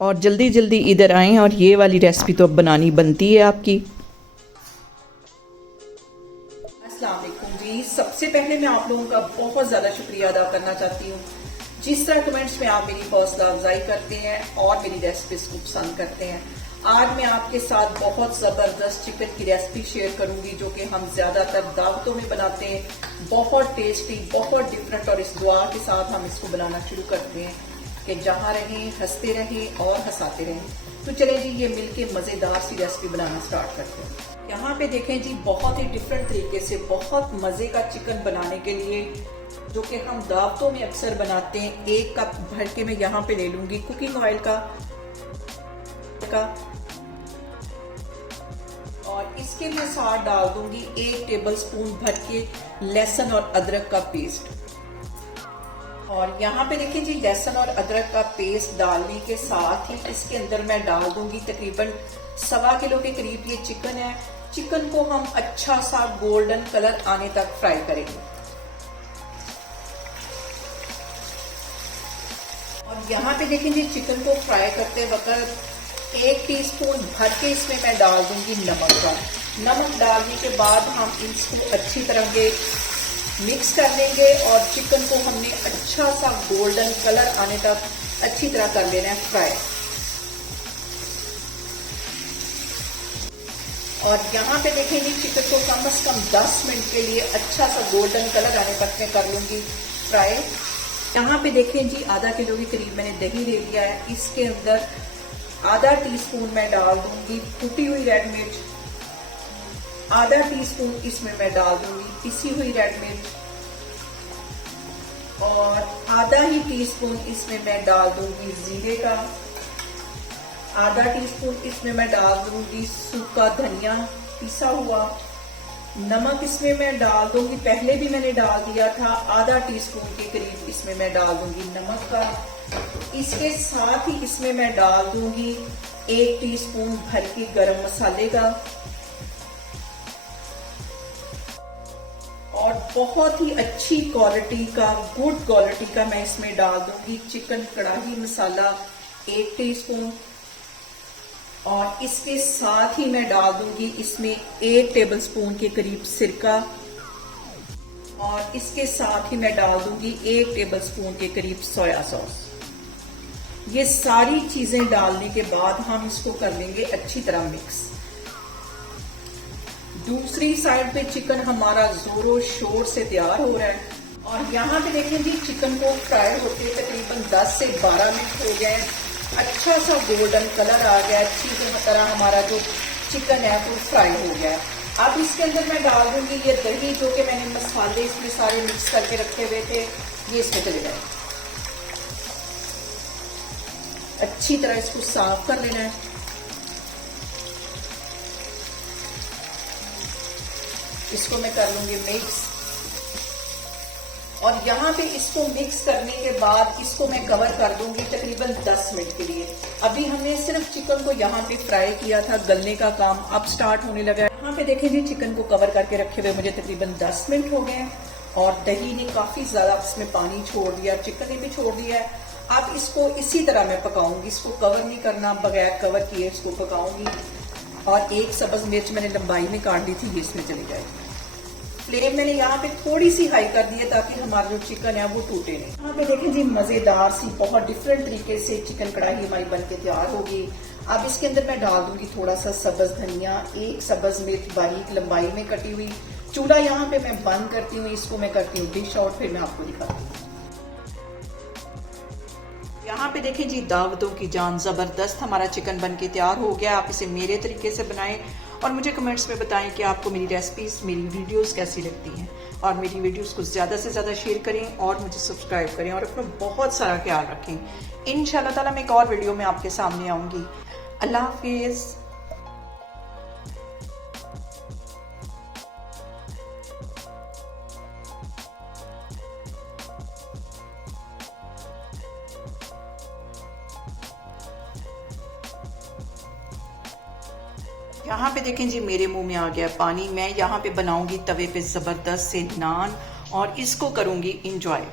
और जल्दी जल्दी इधर आएँ और ये वाली रेसिपी तो अब बनानी बनती है आपकी। अस्सलाम वालेकुम जी। सबसे पहले मैं आप लोगों का बहुत ज़्यादा शुक्रिया अदा करना चाहती हूँ जिस तरह कमेंट्स में आप मेरी हौसला अफजाई करते हैं और मेरी रेसिपीज को पसंद करते हैं। आज मैं आपके साथ बहुत ज़बरदस्त चिकन की रेसिपी शेयर करूंगी जो कि हम ज़्यादातर दावतों में बनाते हैं। बहुत टेस्टी, बहुत डिफरेंट, और इस दुआ के साथ हम इसको बनाना शुरू करते हैं कि जहाँ रहें हंसते रहें और हंसाते रहें। तो चलें जी, ये मिलके मज़ेदार सी रेसिपी बनाना स्टार्ट करते हैं। यहाँ पे देखें जी, बहुत ही डिफरेंट तरीके से बहुत मज़े का चिकन बनाने के लिए जो कि हम दावतों में अक्सर बनाते हैं, 1 कप भर के मैं यहाँ पे ले लूंगी कुकिंग ऑयल का और इसके मैं साथ डाल दूंगी 1 टेबलस्पून भर के लहसुन और अदरक का पेस्ट। और यहाँ पे देखिए जी, लहसुन और अदरक का पेस्ट डालने के साथ ही इसके अंदर मैं डाल दूंगी तकरीबन 1.25 किलो के करीब ये चिकन है। चिकन को हम अच्छा सा गोल्डन कलर आने तक फ्राई करेंगे। और यहाँ पे देखिए जी, चिकन को फ्राई करते वक्त 1 टीस्पून भर के इसमें मैं डाल दूंगी नमक का। नमक डालने के बाद हम इसको अच्छी तरह से मिक्स कर लेंगे और चिकन को हमने अच्छा सा गोल्डन कलर आने तक अच्छी तरह कर लेना है फ्राई। और यहाँ पे देखेंगे चिकन को कम से कम 10 मिनट के लिए अच्छा सा गोल्डन कलर आने तक मैं कर लूंगी फ्राई। यहाँ पे देखें जी, आधा किलो के करीब मैंने दही ले लिया है। इसके अंदर आधा टीस्पून मैं डाल दूंगी कुटी हुई रेड मिर्च, आधा टीस्पून इसमें मैं डाल दूंगी पिसी हुई रेड मिर्च, और आधा ही टीस्पून इसमें मैं डाल दूंगी जीरे का, आधा टीस्पून इसमें मैं डाल दूंगी सूखा धनिया पिसा हुआ। नमक इसमें मैं डाल दूंगी, पहले भी मैंने डाल दिया था, आधा टीस्पून के करीब इसमें मैं डाल दूंगी नमक का। इसके साथ ही इसमें मैं डाल दूंगी 1 टीस्पून भर के गरम मसाले का, और बहुत ही अच्छी क्वालिटी का, गुड क्वालिटी का मैं इसमें डाल दूंगी चिकन कढ़ाई मसाला 1 टीस्पून। और इसके साथ ही मैं डाल दूंगी इसमें 1 टेबलस्पून के करीब सिरका, और इसके साथ ही मैं डाल दूंगी 1 टेबलस्पून के करीब सोया सॉस। ये सारी चीजें डालने के बाद हम इसको कर लेंगे अच्छी तरह मिक्स। दूसरी साइड पे चिकन हमारा जोरों शोर से तैयार हो रहा है। और यहाँ पे देखें जी, चिकन को फ्राई होते तकरीबन 10 से 12 मिनट हो गए। अच्छा सा गोल्डन कलर आ गया, अच्छी तरह हमारा जो चिकन है वो फ्राई हो गया। अब इसके अंदर मैं डाल दूंगी ये दही जो कि मैंने मसाले इसमें सारे मिक्स करके रखे हुए थे, ये इसमें चले जाए। अच्छी तरह इसको साफ कर लेना है। इसको मैं कर लूंगी मिक्स। और यहाँ पे इसको मिक्स करने के बाद इसको मैं कवर कर दूंगी तकरीबन 10 मिनट के लिए। अभी हमने सिर्फ चिकन को यहाँ पे फ्राई किया था, गलने का काम अब स्टार्ट होने लगा है। यहाँ पे देखें जी, चिकन को कवर करके रखे हुए मुझे तकरीबन 10 मिनट हो गए और दही ने काफी ज्यादा इसमें पानी छोड़ दिया, चिकन ने भी छोड़ दिया है। अब इसको इसी तरह मैं पकाऊंगी, इसको कवर नहीं करना, बगैर कवर किए इसको पकाऊंगी। और 1 सब्ज मिर्च मैंने लंबाई में काट दी थी, ये इसमें चली जाएगी। फ्लेम मैंने यहाँ पे थोड़ी सी हाई कर दी है ताकि हमारा जो चिकन है वो टूटे नहीं। यहाँ पे देखें जी, मजेदार सी बहुत डिफरेंट तरीके से चिकन कढ़ाई हमारी बनके तैयार होगी। अब इसके अंदर मैं डाल दूंगी थोड़ा सा सब्ज धनिया, 1 सब्ज मिर्च बारीक लंबाई में कटी हुई। चूल्हा यहाँ पे मैं बंद करती हूँ, इसको मैं करती हूँ डिश आउट, फिर मैं आपको दिखाती हूँ। यहाँ पे देखें जी, दावतों की जान जबरदस्त हमारा चिकन बनके तैयार हो गया। आप इसे मेरे तरीके से बनाएं और मुझे कमेंट्स में बताएं कि आपको मेरी रेसिपीज, मेरी वीडियोस कैसी लगती हैं। और मेरी वीडियोस को ज़्यादा से ज़्यादा शेयर करें और मुझे सब्सक्राइब करें और अपना बहुत सारा ख्याल रखें। इंशाल्लाह ताला मैं एक और वीडियो में आपके सामने आऊँगी। अल्लाह हाफिज़। यहाँ पे देखें जी, मेरे मुंह में आ गया पानी। मैं यहाँ पे बनाऊंगी तवे पे ज़बरदस्त से नान और इसको करूंगी इंजॉय।